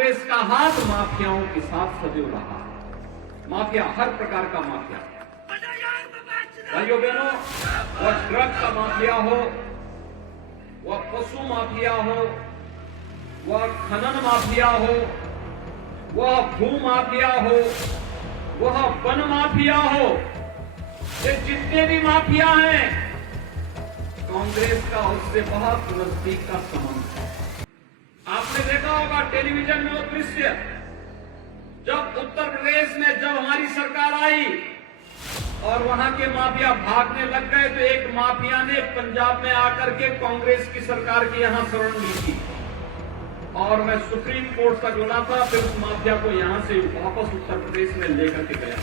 कांग्रेस का हाथ माफियाओं के साथ सदैव रहा है। माफिया, हर प्रकार का माफिया, भाइयों बहनों, वह ड्रग का माफिया हो, वह पशु माफिया हो, वह खनन माफिया हो, वह भू माफिया हो, वह वन माफिया हो, ये जितने भी माफिया हैं, कांग्रेस का उससे बहुत नजदीक का संबंध है। आपने देखा होगा टेलीविजन में वो दृश्य, जब उत्तर प्रदेश में जब हमारी सरकार आई और वहां के माफिया भागने लग गए, तो एक माफिया ने पंजाब में आकर के कांग्रेस की सरकार की यहां शरण ली थी और मैं सुप्रीम कोर्ट तक लड़ा था, फिर उस माफिया को यहां से वापस उत्तर प्रदेश में लेकर के गया।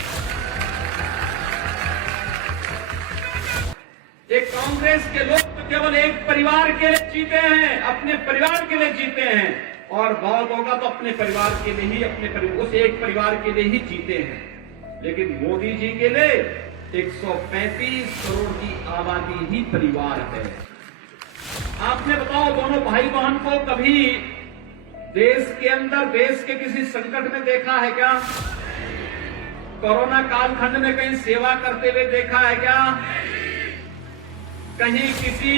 एक कांग्रेस के लोग तो केवल एक परिवार के लिए जीते हैं, अपने परिवार के लिए जीते हैं, और बहुत होगा तो अपने परिवार के लिए ही, उस एक परिवार के लिए ही जीते हैं। लेकिन मोदी जी के लिए 135 करोड़ की आबादी ही परिवार है। आपने बताओ, दोनों भाई बहन को कभी देश के अंदर, देश के किसी संकट में देखा है क्या? कोरोना कालखंड में कहीं सेवा करते हुए देखा है क्या? कहीं किसी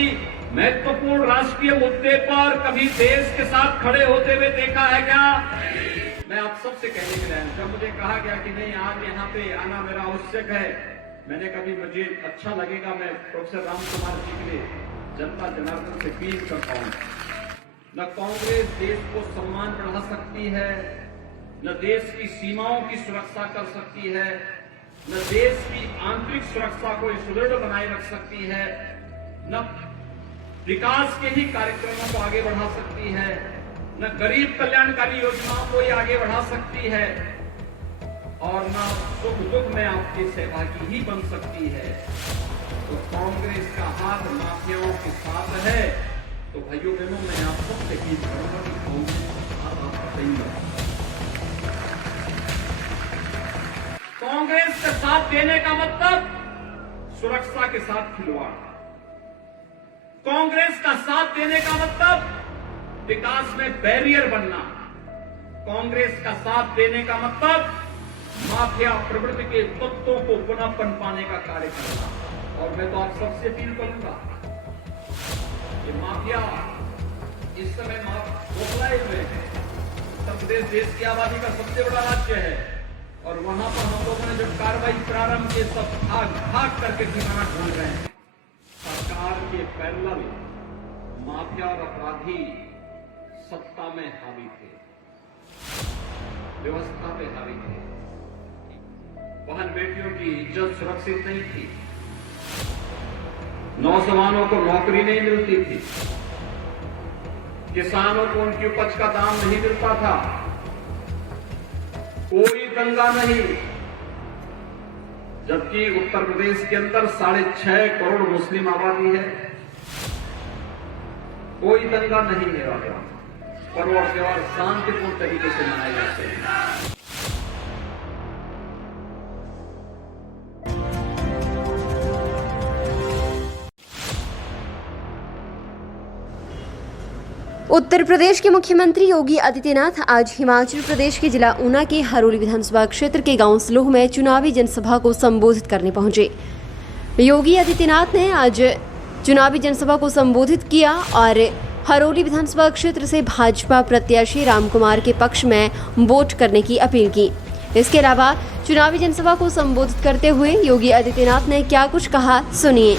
महत्वपूर्ण राष्ट्रीय मुद्दे पर कभी देश के साथ खड़े होते हुए देखा है क्या? मैं आप सबसे कहने के लिए, जब मुझे कहा गया कि नहीं आज यहाँ पे आना मेरा आवश्यक है, मैंने कभी मुझे अच्छा लगेगा, मैं प्रोफेसर राम कुमार जी के लिए जनता जनार्दन से अपील करता हूं, न कांग्रेस देश को सम्मान बढ़ा सकती है, न देश की सीमाओं की सुरक्षा कर सकती है, न देश की आंतरिक सुरक्षा को सुदृढ़ बनाए रख सकती है, न विकास के ही कार्यक्रमों को आगे बढ़ा सकती है, न गरीब कल्याणकारी योजनाओं को ये आगे बढ़ा सकती है, और न सुख दुख में आपकी सहभागी ही बन सकती है। तो कांग्रेस का हाथ माफियाओं के साथ है। तो भाइयों बहनों, मैं आप सबसे अपील करूंगा कि कांग्रेस का हाथ आप देंगे। कांग्रेस का साथ देने का मतलब सुरक्षा के साथ खिलवाड़, कांग्रेस का साथ देने का मतलब विकास में बैरियर बनना, कांग्रेस का साथ देने का मतलब माफिया प्रवृत्ति के तत्वों को पुनः पनपाने का कार्य करना। और मैं तो आप सबसे अपील करूंगा कि माफिया इस समय बौखलाए हुए हैं। उत्तर प्रदेश देश की आबादी का सबसे बड़ा राज्य है और वहां पर हम लोगों ने जब कार्रवाई प्रारंभ की, सब भाग भाग करके ठिकाना ढूंढ रहे हैं। सरकार के पैरेलल माफिया और अपराधी सत्ता में हावी थे, व्यवस्था पे हावी थे, बहन बेटियों की इज्जत सुरक्षित नहीं थी, नौजवानों को नौकरी नहीं मिलती थी, किसानों को उनकी उपज का दाम नहीं मिलता था, कोई दंगा नहीं। जबकि उत्तर प्रदेश के अंदर 6.5 करोड़ मुस्लिम आबादी है, कोई दंगा नहीं है वहां, पर्व और त्योहार शांतिपूर्ण तरीके से मनाए जाते हैं। उत्तर प्रदेश के मुख्यमंत्री योगी आदित्यनाथ आज हिमाचल प्रदेश के जिला ऊना के हरोली विधानसभा क्षेत्र के गांव स्लोह में चुनावी जनसभा को संबोधित करने पहुंचे। योगी आदित्यनाथ ने आज चुनावी जनसभा को संबोधित किया और हरोली विधानसभा क्षेत्र से भाजपा प्रत्याशी रामकुमार के पक्ष में वोट करने की अपील की। इसके अलावा चुनावी जनसभा को संबोधित करते हुए योगी आदित्यनाथ ने क्या कुछ कहा, सुनिए।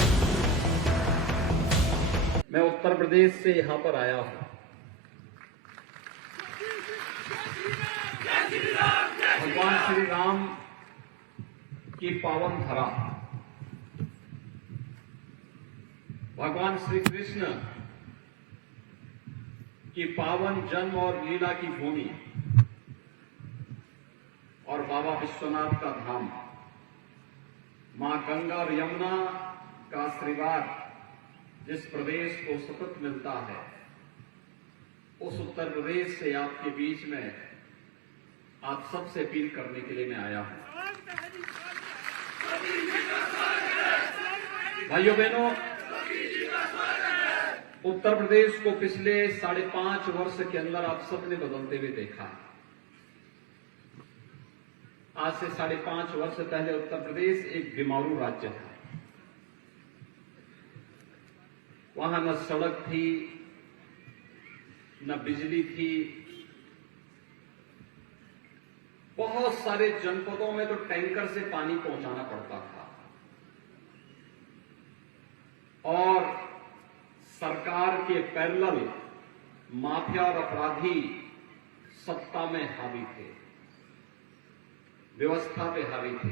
मैं उत्तर प्रदेश से यहाँ पर आया हूँ। भगवान श्री राम की पावन धरा, भगवान श्री कृष्ण की पावन जन्म और लीला की भूमि और बाबा विश्वनाथ का धाम, मां गंगा और यमुना का आशीर्वाद जिस प्रदेश को सतत मिलता है, उस उत्तर प्रदेश से आपके बीच में आप सबसे अपील करने के लिए मैं आया हूं। भाइयों बहनों, उत्तर प्रदेश को पिछले 5.5 वर्ष के अंदर आप सबने बदलते हुए देखा है। आज से 5.5 वर्ष पहले उत्तर प्रदेश एक बीमारू राज्य था। वहां न सड़क थी, न बिजली थी। बहुत सारे जनपदों में तो टैंकर से पानी पहुंचाना पड़ता था और सरकार के पैरेलल माफिया और अपराधी सत्ता में हावी थे, व्यवस्था पे हावी थे।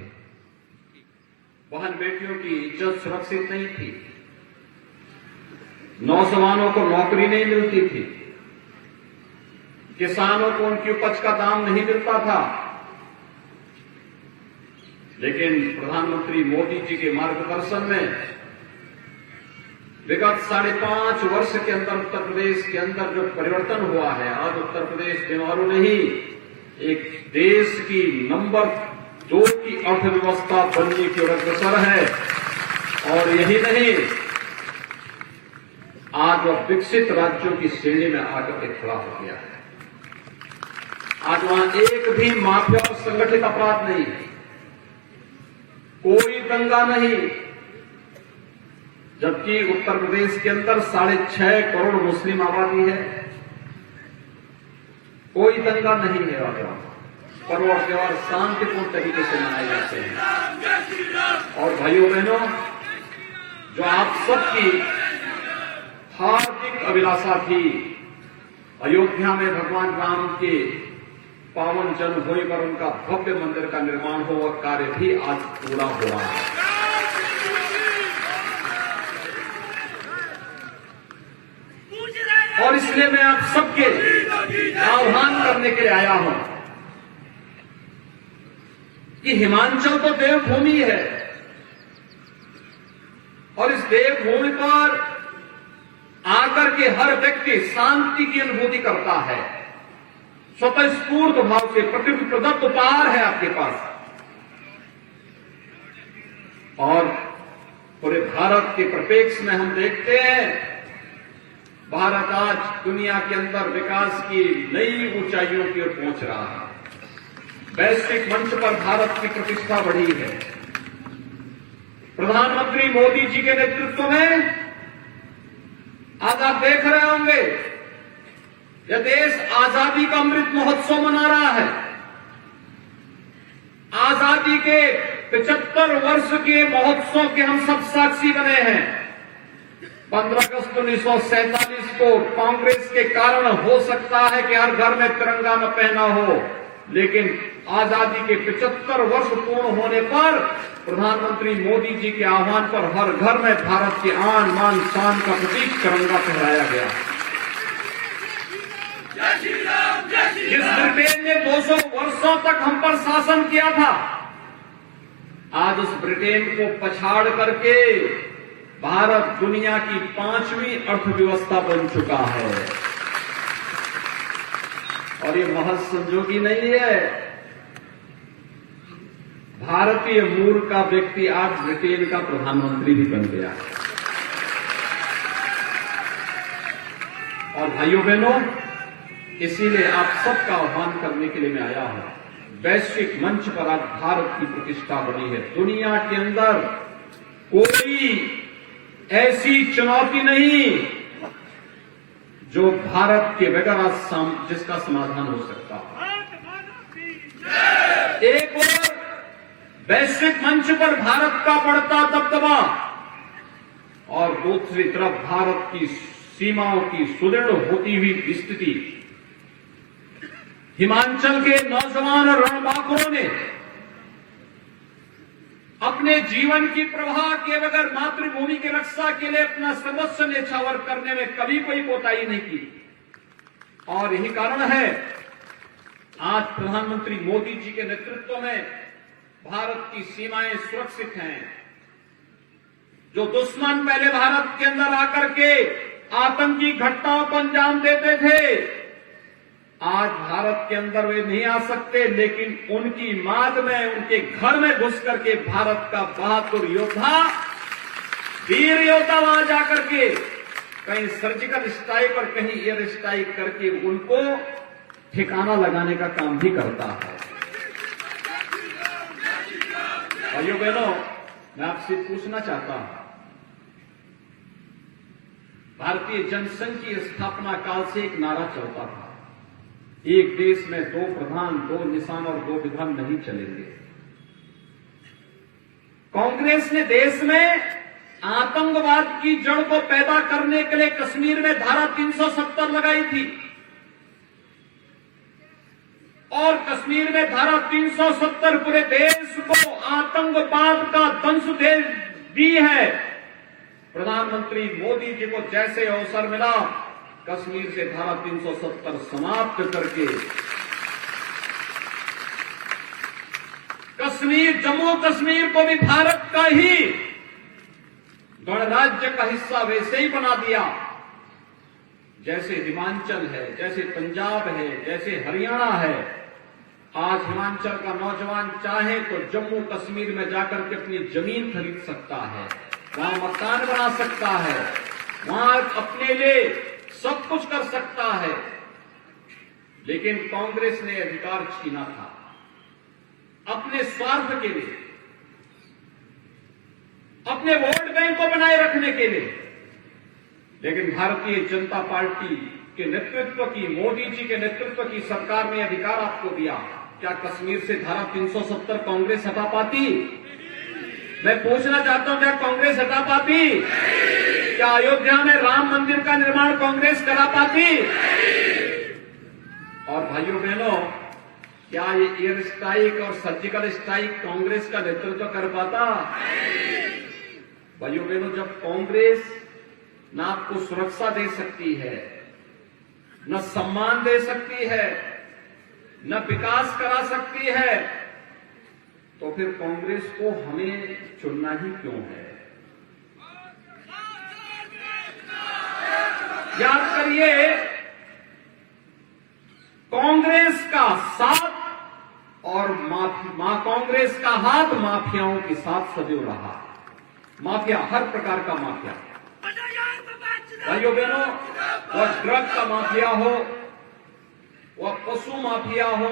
बहन बेटियों की इज्जत सुरक्षित नहीं थी, नौजवानों को नौकरी नहीं मिलती थी, किसानों को उनकी उपज का दाम नहीं मिलता था। लेकिन प्रधानमंत्री मोदी जी के मार्गदर्शन में विगत 5.5 वर्ष के अंदर उत्तर प्रदेश के अंदर जो परिवर्तन हुआ है, आज उत्तर प्रदेश बीमारू नहीं, एक देश की नंबर 2 की अर्थव्यवस्था बनने की ओर अग्रसर है। और यही नहीं, आज वह विकसित राज्यों की श्रेणी में आकर के खड़ा हो गया है। आज वहां एक भी माफिया और संगठित अपराध नहीं है, कोई दंगा नहीं, जबकि उत्तर प्रदेश के अंदर 6.5 करोड़ मुस्लिम आबादी है। कोई दंगा नहीं है वहां, पर्व और त्योहार शांतिपूर्ण तरीके से मनाए जाते हैं। और भाइयों बहनों, जो आप सबकी हार्दिक अभिलाषा थी, अयोध्या में भगवान राम के पावन जन्मभूमि पर उनका भव्य मंदिर का निर्माण हो, वह कार्य भी आज पूरा हो रहा है। और इसलिए मैं आप सबके आह्वान करने के लिए आया हूं कि हिमाचल तो देवभूमि है और इस देवभूमि पर आकर के हर व्यक्ति शांति की अनुभूति करता है। स्वतःस्फूर्त भाव से प्रकृति प्रदत्त उपहार है आपके पास। और पूरे भारत के परिप्रेक्ष्य में हम देखते हैं, भारत आज दुनिया के अंदर विकास की नई ऊंचाइयों की ओर पहुंच रहा है। वैश्विक मंच पर भारत की प्रतिष्ठा बढ़ी है। प्रधानमंत्री मोदी जी के नेतृत्व में आज आप देख रहे होंगे, यह देश आजादी का अमृत महोत्सव मना रहा है। आजादी के 75 वर्ष के महोत्सव के हम सब साक्षी बने हैं। 15 अगस्त 1947 को कांग्रेस के कारण हो सकता है कि हर घर में तिरंगा न पहना हो, लेकिन आजादी के 75 वर्ष पूर्ण होने पर प्रधानमंत्री मोदी जी के आह्वान पर हर घर में भारत के आन मान शान का प्रतीक तिरंगा फहराया गया। जिस ब्रिटेन ने 200 वर्षों तक हम पर शासन किया था, आज उस ब्रिटेन को पछाड़ करके भारत दुनिया की 5वीं अर्थव्यवस्था बन चुका है। और ये महज संजोगी नहीं है, भारतीय मूल का व्यक्ति आज ब्रिटेन का प्रधानमंत्री भी बन गया है। और भाइयों बहनों, इसीलिए आप सबका आह्वान करने के लिए मैं आया हूं। वैश्विक मंच पर आज भारत की प्रतिष्ठा बढ़ी है। दुनिया के अंदर कोई ऐसी चुनौती नहीं जो भारत के बगैर जिसका समाधान हो सकता है। एक और वैश्विक मंच पर भारत का बढ़ता दबदबा और दूसरी तरफ भारत की सीमाओं की सुदृढ़ होती हुई स्थिति। हिमाचल के नौजवान और रणबांकुरों ने अपने जीवन की प्रवाह के बगैर मातृभूमि की रक्षा के लिए अपना सर्वस्व न्यौछावर करने में कभी कोई कोताही नहीं की। और यही कारण है आज प्रधानमंत्री मोदी जी के नेतृत्व में भारत की सीमाएं सुरक्षित हैं। जो दुश्मन पहले भारत के अंदर आकर के आतंकी घटनाओं को अंजाम देते थे, आज भारत के अंदर वे नहीं आ सकते, लेकिन उनकी माद में, उनके घर में घुस करके भारत का बहादुर योद्धा, वीर योद्धा वहां जाकर के कहीं सर्जिकल स्ट्राइक और कहीं एयर स्ट्राइक करके उनको ठिकाना लगाने का काम भी करता है। भाइयों बहनों, मैं आपसे पूछना चाहता हूं, भारतीय जनसंघ की स्थापना काल से एक नारा चलता था, एक देश में दो प्रधान, दो निशान और दो विधान नहीं चलेंगे। कांग्रेस ने देश में आतंकवाद की जड़ को पैदा करने के लिए कश्मीर में धारा 370 लगाई थी और कश्मीर में धारा 370 पूरे देश को आतंकवाद का दंश दे दी है। प्रधानमंत्री मोदी जी को जैसे अवसर मिला, कश्मीर से धारा 370 समाप्त करके कश्मीर, जम्मू कश्मीर को भी भारत का ही गणराज्य का हिस्सा वैसे ही बना दिया जैसे हिमाचल है, जैसे पंजाब है, जैसे हरियाणा है। आज हिमाचल का नौजवान चाहे तो जम्मू कश्मीर में जाकर के अपनी जमीन खरीद सकता है, वहां मकान बना सकता है, वहां अपने लिए सब कुछ कर सकता है। लेकिन कांग्रेस ने अधिकार छीना था अपने स्वार्थ के लिए, अपने वोट बैंक को बनाए रखने के लिए। लेकिन भारतीय जनता पार्टी के नेतृत्व की, मोदी जी के नेतृत्व की सरकार ने अधिकार आपको दिया। क्या कश्मीर से धारा 370 कांग्रेस हटा पाती? मैं पूछना चाहता हूं, क्या कांग्रेस हटा पाती? क्या अयोध्या में राम मंदिर का निर्माण कांग्रेस करा पाती? और भाइयों बहनों, क्या ये एयर स्ट्राइक और सर्जिकल स्ट्राइक कांग्रेस का नेतृत्व कर पाता? भाइयों बहनों, जब कांग्रेस न आपको सुरक्षा दे सकती है, न सम्मान दे सकती है, न विकास करा सकती है, तो फिर कांग्रेस को हमें चुनना ही क्यों है? याद करिए, कांग्रेस का साथ और कांग्रेस का हाथ माफियाओं के साथ सदैव रहा। माफिया, हर प्रकार का माफिया, भाइयों बहनों, वह ड्रग का माफिया हो, वह पशु माफिया हो,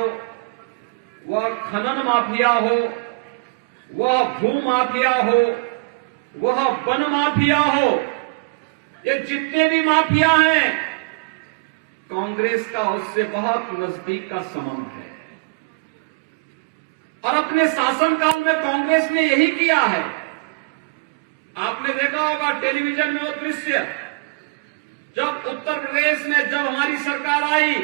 वह खनन माफिया हो, वह भू माफिया हो, वह वन माफिया हो, ये जितने भी माफिया हैं, कांग्रेस का उससे बहुत नजदीक का संबंध है। और अपने शासनकाल में कांग्रेस ने यही किया है। आपने देखा होगा टेलीविजन में वो दृश्य, जब उत्तर प्रदेश में जब हमारी सरकार आई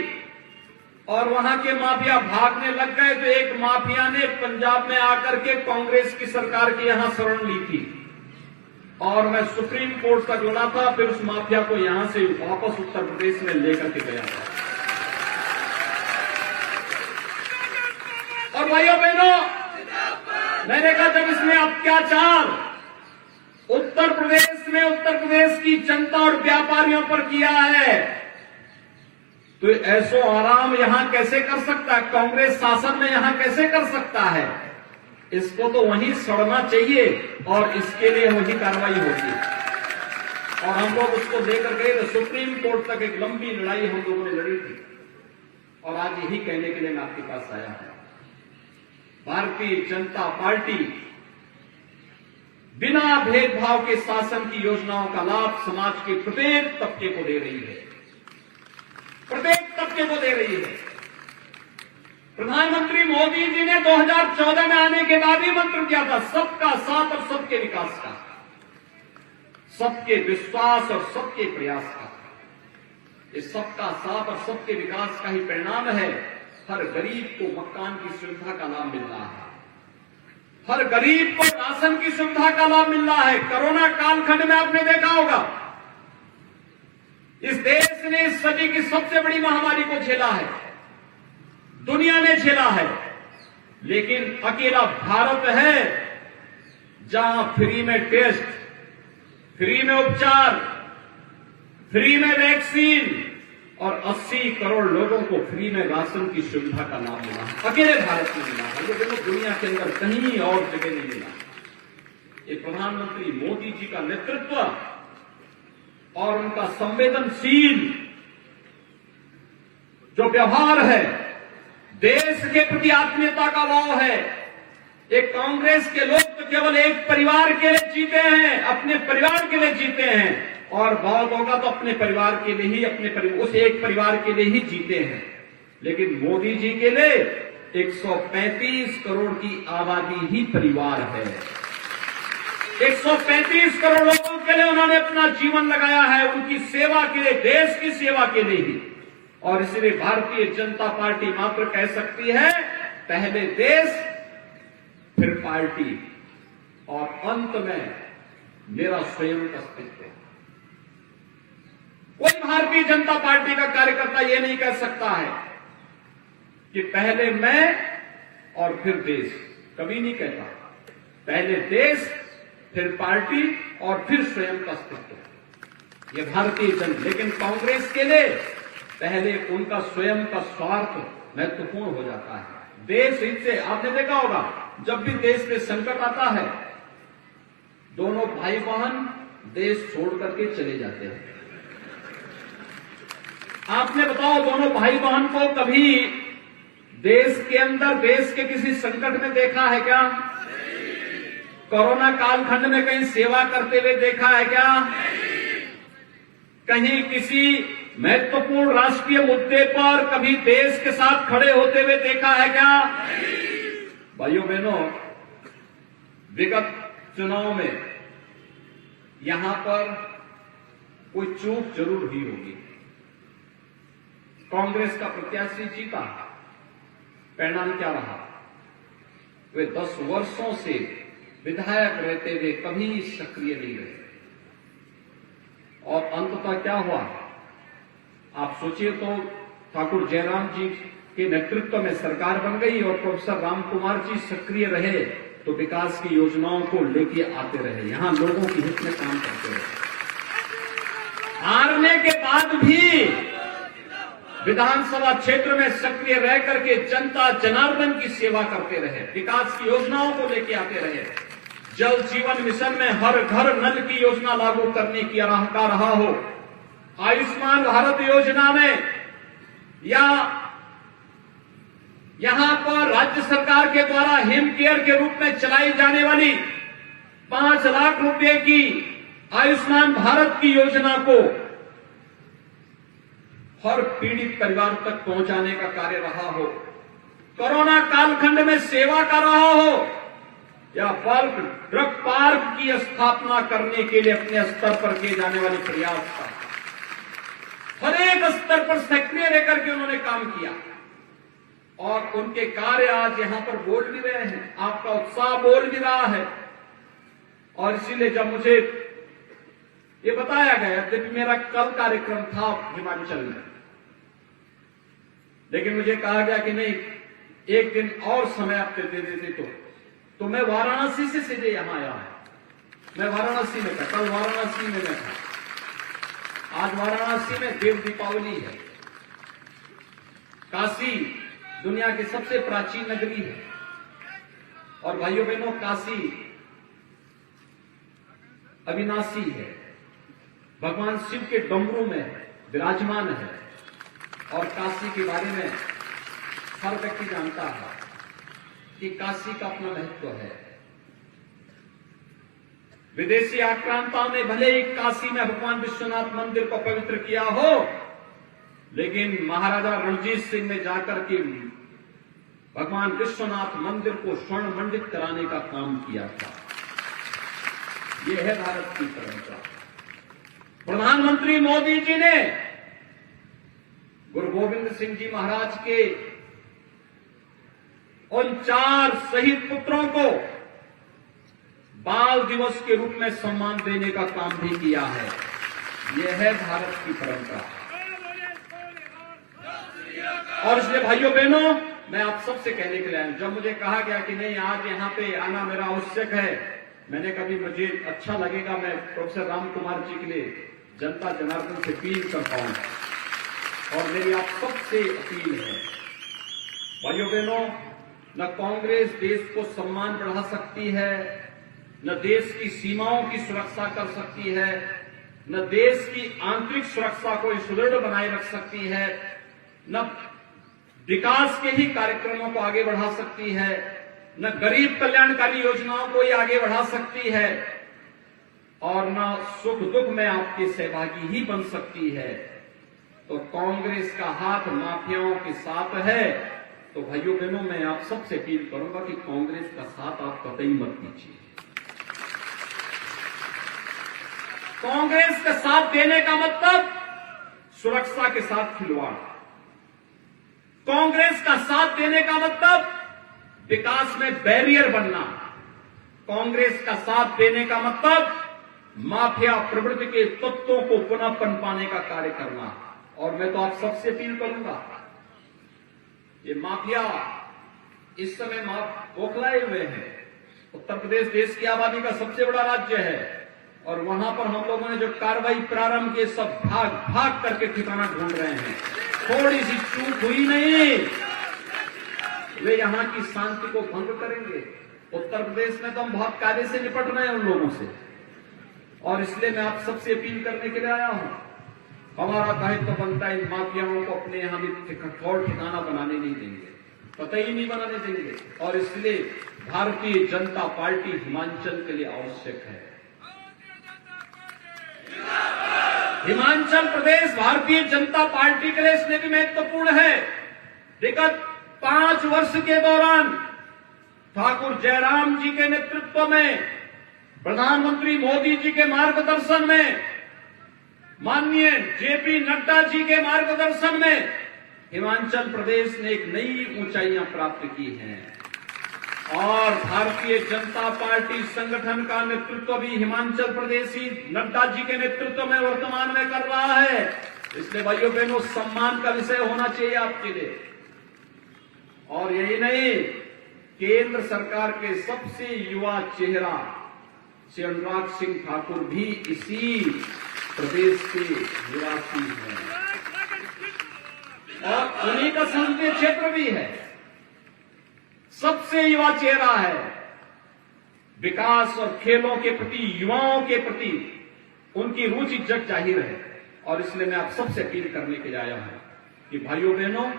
और वहां के माफिया भागने लग गए, तो एक माफिया ने पंजाब में आकर के कांग्रेस की सरकार की यहां शरण ली थी और मैं सुप्रीम कोर्ट तक लड़ा था, फिर उस माफिया को यहां से वापस उत्तर प्रदेश में लेकर के गया था। और भाइयों बहनों, मैंने कहा, जब इसने अत्याचार उत्तर प्रदेश में उत्तर प्रदेश की जनता और व्यापारियों पर किया है, तो ऐसो आराम यहां कैसे कर सकता है? कांग्रेस शासन में यहां कैसे कर सकता है? इसको तो वहीं सड़ना चाहिए और इसके लिए वही कार्रवाई होगी। और हम लोग उसको लेकर गए तो सुप्रीम कोर्ट तक एक लंबी लड़ाई हम लोगों ने लड़ी थी। और आज यही कहने के लिए मैं आपके पास आया हूं, भारतीय जनता पार्टी बिना भेदभाव के शासन की योजनाओं का लाभ समाज के प्रत्येक तबके को दे रही है, प्रत्येक तबके को दे रही है। प्रधानमंत्री मोदी जी ने 2014 में आने के बाद ही मंत्र किया था सबका साथ और सबके विकास का, सबके विश्वास और सबके प्रयास का। इस सबका साथ और सबके विकास का ही परिणाम है हर गरीब को मकान की सुविधा का लाभ मिल रहा है, हर गरीब को राशन की सुविधा का लाभ मिल रहा है। कोरोना कालखंड में आपने देखा होगा, इस देश ने इस सदी की सबसे बड़ी महामारी को झेला है, दुनिया ने झेला है, लेकिन अकेला भारत है जहां फ्री में टेस्ट, फ्री में उपचार, फ्री में वैक्सीन और 80 करोड़ लोगों को फ्री में राशन की सुविधा का लाभ मिला। अकेले भारत में मिला है, लेकिन दुनिया के अंदर कहीं और जगह नहीं मिला। ये प्रधानमंत्री मोदी जी का नेतृत्व और उनका संवेदनशील जो व्यवहार है, देश के प्रति आत्मीयता का भाव है, एक कांग्रेस के लोग केवल एक परिवार के लिए जीते हैं, अपने परिवार के लिए जीते हैं, और बहुत होगा तो अपने परिवार के लिए ही, उस एक परिवार के लिए ही जीते हैं। लेकिन मोदी जी के लिए 135 करोड़ की आबादी ही परिवार है। 135 करोड़ लोगों के लिए उन्होंने अपना जीवन लगाया है, उनकी सेवा के लिए, देश की सेवा के लिए ही। और इसलिए भारतीय जनता पार्टी मात्र कह सकती है, पहले देश फिर पार्टी और अंत में मेरा स्वयं का अस्तित्व। कोई भारतीय जनता पार्टी का कार्यकर्ता यह नहीं कह सकता है कि पहले मैं और फिर देश, कभी नहीं कहता। पहले देश फिर पार्टी और फिर स्वयं का अस्तित्व, ये भारतीय जनता। लेकिन कांग्रेस के लिए पहले उनका स्वयं का स्वार्थ महत्वपूर्ण हो जाता है। देश हित से, आपने देखा होगा जब भी देश में संकट आता है, दोनों भाई बहन देश छोड़ करके चले जाते हैं। आपने बताओ, दोनों भाई बहन को कभी देश के अंदर, देश के किसी संकट में देखा है क्या? कोरोना कालखंड में कहीं सेवा करते हुए देखा है क्या? कहीं किसी महत्वपूर्ण राष्ट्रीय मुद्दे पर कभी देश के साथ खड़े होते हुए देखा है क्या? भाइयों बहनों, विगत चुनाव में यहां पर कोई चूक जरूर हुई होगी। कांग्रेस का प्रत्याशी जीता, परिणाम क्या रहा? वे 10 वर्षों से विधायक रहते हुए कभी सक्रिय नहीं रहे, और अंततः क्या हुआ? आप सोचिए तो, ठाकुर जयराम जी के नेतृत्व में सरकार बन गई और प्रोफेसर राम कुमार जी सक्रिय रहे, तो विकास की योजनाओं को लेके आते रहे, यहां लोगों की हित में काम करते रहे। हारने के बाद भी विधानसभा क्षेत्र में सक्रिय रह करके जनता जनार्दन की सेवा करते रहे, विकास की योजनाओं को लेके आते रहे। जल जीवन मिशन में हर घर नल की योजना लागू करने की का रहा हो, आयुष्मान भारत योजना में, या यहां पर राज्य सरकार के द्वारा हिम केयर के रूप में चलाई जाने वाली 5 लाख रुपए की आयुष्मान भारत की योजना को हर पीड़ित परिवार तक पहुंचाने का कार्य रहा हो, कोरोना कालखंड में सेवा कर रहा हो, या बल्क ड्रग पार्क की स्थापना करने के लिए अपने स्तर पर किए जाने वाले प्रयास का, हर एक स्तर पर सक्रिय रहकर के उन्होंने काम किया, और उनके कार्य आज यहां पर बोल भी रहे हैं, आपका उत्साह बोल भी रहा है। और इसीलिए जब मुझे ये बताया गया, जब मेरा कल कार्यक्रम था हिमाचल में, लेकिन मुझे कहा गया कि नहीं, एक दिन और समय आप दे देते तो मैं वाराणसी से सीधे यहां आया है। मैं वाराणसी में था, कल वाराणसी में मैं था। आज वाराणसी में देव दीपावली है। काशी दुनिया की सबसे प्राचीन नगरी है, और भाइयों बहनों, काशी अविनाशी है, भगवान शिव के डमरू में विराजमान है, और काशी के बारे में हर व्यक्ति जानता है कि काशी का अपना महत्व है। विदेशी आक्रांताओं ने भले ही काशी में भगवान विश्वनाथ मंदिर को पवित्र किया हो, लेकिन महाराजा रणजीत सिंह ने जाकर के भगवान विश्वनाथ मंदिर को स्वर्ण मंडित कराने का काम किया था। यह है भारत की परंपरा। प्रधानमंत्री मोदी जी ने गुरु गोविंद सिंह जी महाराज के उन 4 शहीद पुत्रों को बाल दिवस के रूप में सम्मान देने का काम भी किया है। यह है भारत की परंपरा। और इसलिए भाइयों बहनों, मैं आप सबसे कहने के लिए आया, जब मुझे कहा गया कि नहीं, आज यहां पे आना मेरा आवश्यक है, मैंने कभी, मुझे अच्छा लगेगा मैं प्रोफेसर राम कुमार जी के लिए जनता जनार्दन से अपील कर पाऊं। और मेरी आप सबसे अपील है, भाइयों बहनों, न कांग्रेस देश को सम्मान बढ़ा सकती है, न देश की सीमाओं की सुरक्षा कर सकती है, न देश की आंतरिक सुरक्षा को सुदृढ़ बनाए रख सकती है, न विकास के ही कार्यक्रमों को आगे बढ़ा सकती है, न गरीब कल्याणकारी योजनाओं को ये आगे बढ़ा सकती है और न सुख दुख में आपकी सहभागी ही बन सकती है। तो कांग्रेस का हाथ माफियाओं के साथ है। तो भाइयों बहनों, मैं आप सबसे अपील करूंगा कि कांग्रेस का साथ आप कतई मत दीजिए। कांग्रेस का साथ देने का मतलब सुरक्षा के साथ खिलवाड़। कांग्रेस का साथ देने का मतलब विकास में बैरियर बनना। कांग्रेस का साथ देने का मतलब माफिया प्रवृत्ति के तत्वों को पुनः पनपाने का कार्य करना। और मैं तो आप सबसे अपील करूंगा, ये माफिया इस समय बौखलाए हुए हैं। उत्तर प्रदेश देश की आबादी का सबसे बड़ा राज्य है और वहां पर हम लोगों ने जो कार्रवाई प्रारंभ की, सब भाग भाग करके ठिकाना ढूंढ रहे हैं। थोड़ी सी चूक हुई नहीं, वे यहां की शांति को भंग करेंगे। उत्तर प्रदेश में तो हम बहुत कायदे से निपट रहे हैं उन लोगों से, और इसलिए मैं आप सबसे अपील करने के लिए आया हूं। हमारा दायित्व तो बनता है इन माफियाओं को अपने यहां भी कठोर ठिकाना बनाने नहीं देंगे, कतई नहीं बनाने देंगे। और इसलिए भारतीय जनता पार्टी हिमाचल के लिए आवश्यक है। हिमाचल प्रदेश भारतीय जनता पार्टी के लिए इसलिए भी महत्वपूर्ण है। विगत 5 वर्ष के दौरान ठाकुर जयराम जी के नेतृत्व में, प्रधानमंत्री मोदी जी के मार्गदर्शन में, माननीय जेपी नड्डा जी के मार्गदर्शन में हिमाचल प्रदेश ने एक नई ऊंचाइयां प्राप्त की हैं। और भारतीय जनता पार्टी संगठन का नेतृत्व भी हिमाचल प्रदेश ही नड्डा जी के नेतृत्व में वर्तमान में कर रहा है। इसलिए भाइयों बहनों, सम्मान का विषय होना चाहिए आपके लिए। और यही नहीं, केंद्र सरकार के सबसे युवा चेहरा श्री अनुराग सिंह ठाकुर भी इसी प्रदेश के निवासी हैं और उन्हीं का संसदीय क्षेत्र भी है। सबसे युवा चेहरा है। विकास और खेलों के प्रति, युवाओं के प्रति उनकी रुचि जग जाहिर है। और इसलिए मैं आप सबसे अपील करने के लिए आया हूं कि भाइयों बहनों,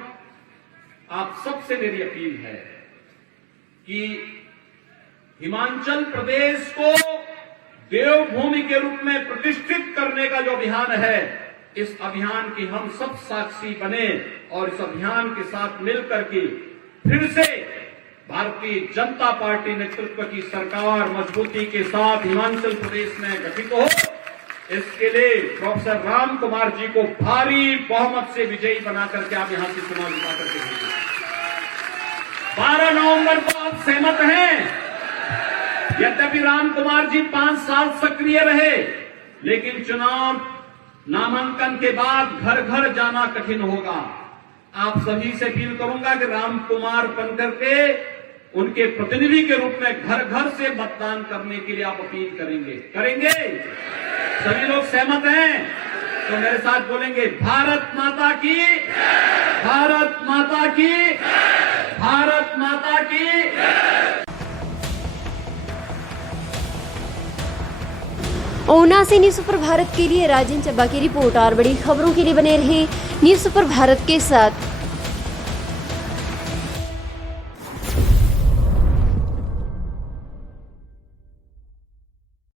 आप सबसे मेरी अपील है कि हिमाचल प्रदेश को देवभूमि के रूप में प्रतिष्ठित करने का जो अभियान है, इस अभियान की हम सब साक्षी बने और इस अभियान के साथ मिलकर के फिर से भारतीय जनता पार्टी नेतृत्व की सरकार मजबूती के साथ हिमाचल प्रदेश में गठित हो। इसके लिए प्रोफेसर राम कुमार जी को भारी बहुमत से विजयी बना करके आप यहां से चुनाव जिता करके भेजिए। 12 नवंबर को आप सहमत हैं। यद्यपि राम कुमार जी 5 साल सक्रिय रहे, लेकिन चुनाव नामांकन के बाद घर घर जाना कठिन होगा। आप सभी से अपील करूंगा कि राम कुमार बनकर के उनके प्रतिनिधि के रूप में घर घर से मतदान करने के लिए आप अपील करेंगे। सभी लोग सहमत हैं तो मेरे साथ बोलेंगे, भारत माता की, भारत माता की, भारत माता की। ऊना से न्यूज़ सुपर भारत के लिए राजन चब्बा की रिपोर्ट। और बड़ी खबरों के लिए बने रहे न्यूज़ सुपर भारत के साथ।